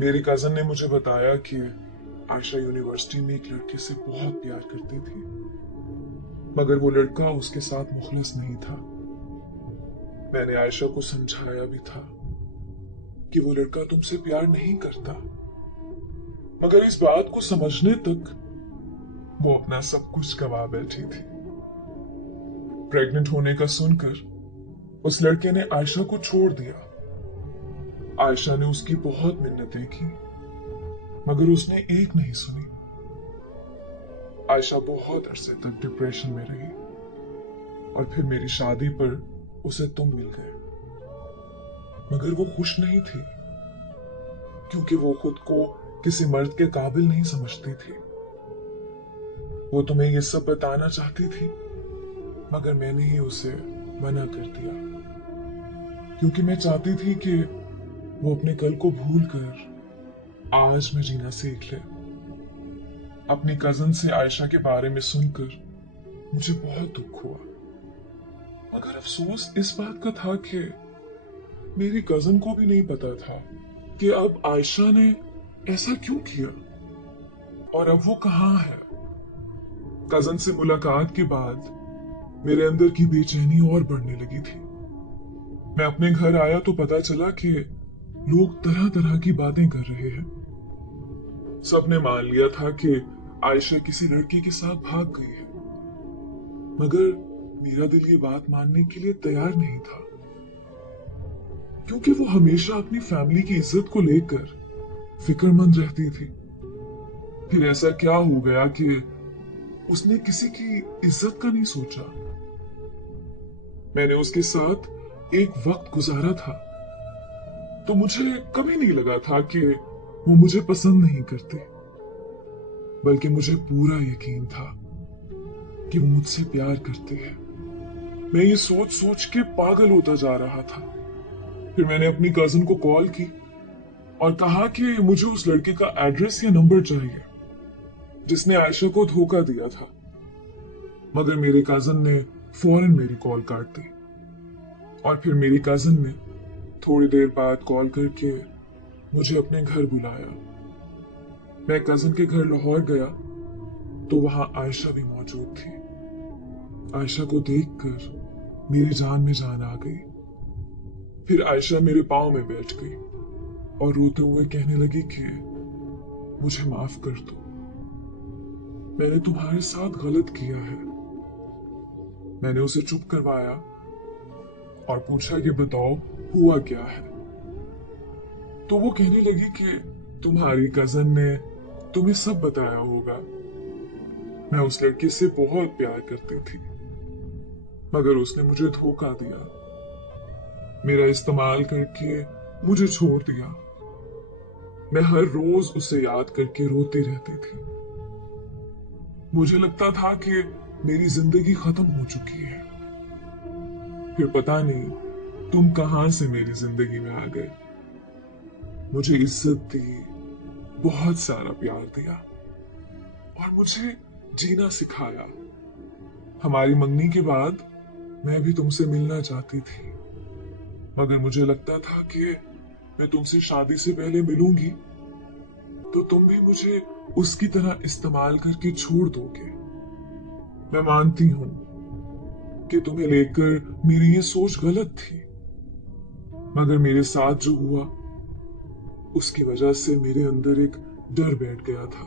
मेरी कजन ने मुझे बताया कि आयशा यूनिवर्सिटी में एक लड़के से बहुत प्यार करती थी, मगर वो लड़का उसके साथ मुखलिस नहीं था। मैंने आयशा को समझाया भी था कि वो लड़का तुमसे प्यार नहीं करता, मगर इस बात को समझने तक वो अपना सब कुछ गवा बैठी थी। प्रेग्नेंट होने का सुनकर उस लड़के ने आयशा को छोड़ दिया। आयशा ने उसकी बहुत मिन्नतें की, मगर उसने एक नहीं सुनी। आयशा बहुत अरसे तक डिप्रेशन में रही और फिर मेरी शादी पर उसे तुम मिल गए, मगर वो खुश नहीं थी क्योंकि वो खुद को किसी मर्द के काबिल नहीं समझती थी। वो तुम्हें ये सब बताना चाहती थी, मगर मैंने ही उसे मना कर दिया क्योंकि मैं चाहती थी कि वो अपने कल को भूलकर आज में जीना सीख ले। अपनी कजन से आयशा के बारे में सुनकर मुझे बहुत दुख हुआ, मगर अफसोस इस बात का था कि मेरी कजन को भी नहीं पता था कि अब आयशा ने ऐसा क्यों किया और अब वो कहाँ है। कजन से मुलाकात के बाद मेरे अंदर की बेचैनी और बढ़ने लगी थी। मैं अपने घर आया तो पता चला कि लोग तरह तरह की बातें कर रहे हैं। सबने मान लिया था कि आयशा किसी लड़की के साथ भाग गई है, मगर मेरा दिल ये बात मानने के लिए तैयार नहीं था क्योंकि वो हमेशा अपनी फैमिली की इज्जत को लेकर फिक्रमंद रहती थी। फिर ऐसा क्या हो गया कि उसने किसी की इज्जत का नहीं सोचा। मैंने उसके साथ एक वक्त गुजारा था तो मुझे कभी नहीं लगा था कि वो मुझे पसंद नहीं करते, बल्कि मुझे पूरा यकीन था कि वो मुझसे प्यार करते हैं। मैं ये सोच सोच के पागल होता जा रहा था। फिर मैंने अपनी कजिन को कॉल की और कहा कि मुझे उस लड़के का एड्रेस या नंबर चाहिए जिसने आयशा को धोखा दिया था, मगर मेरे कजिन ने फौरन मेरी कॉल काट दी। और फिर मेरी कजिन ने थोड़ी देर बाद कॉल करके मुझे अपने घर बुलाया। मैं कजिन के घर लाहौर गया तो वहां आयशा भी मौजूद थी। आयशा को देखकर मेरी जान में जान आ गई। फिर आयशा मेरे पाँव में बैठ गई और रोते हुए कहने लगी कि मुझे माफ कर दो, मैंने तुम्हारे साथ गलत किया है। मैंने उसे चुप करवाया और पूछा कि बताओ हुआ क्या है। तो वो कहने लगी कि तुम्हारी कजन ने तुम्हें सब बताया होगा। मैं उस लड़के से बहुत प्यार करती थी, मगर उसने मुझे धोखा दिया, मेरा इस्तेमाल करके मुझे छोड़ दिया। मैं हर रोज उसे याद करके रोती रहती थी। मुझे लगता था कि मेरी जिंदगी खत्म हो चुकी है। फिर पता नहीं तुम कहां से मेरी जिंदगी में आ गए, मुझे इज्जत दी, बहुत सारा प्यार दिया और मुझे जीना सिखाया। हमारी मंगनी के बाद मैं भी तुमसे मिलना चाहती थी, मगर मुझे लगता था कि मैं तुमसे शादी से पहले मिलूंगी तो तुम भी मुझे उसकी तरह इस्तेमाल करके छोड़ दोगे। मैं मानती हूं कि तुम्हें लेकर मेरी ये सोच गलत थी, मगर मेरे साथ जो हुआ उसकी वजह से मेरे अंदर एक डर बैठ गया था।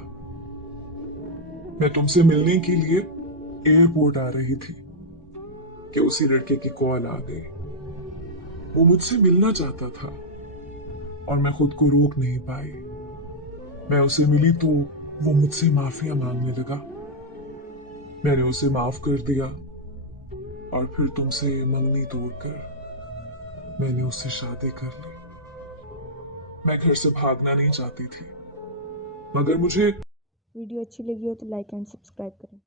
मैं तुमसे मिलने के लिए एयरपोर्ट आ रही थी कि उसी लड़के की कॉल आ गई। वो मुझसे मिलना चाहता था और मैं खुद को रोक नहीं पाई। मैं उसे मिली तो वो मुझसे माफिया मांगने लगा। मैंने उसे माफ कर दिया और फिर तुमसे मंगनी तोड़कर मैंने उससे शादी कर ली। मैं घर से भागना नहीं चाहती थी, मगर मुझे वीडियो अच्छी लगी हो तो लाइक एंड सब्सक्राइब करें।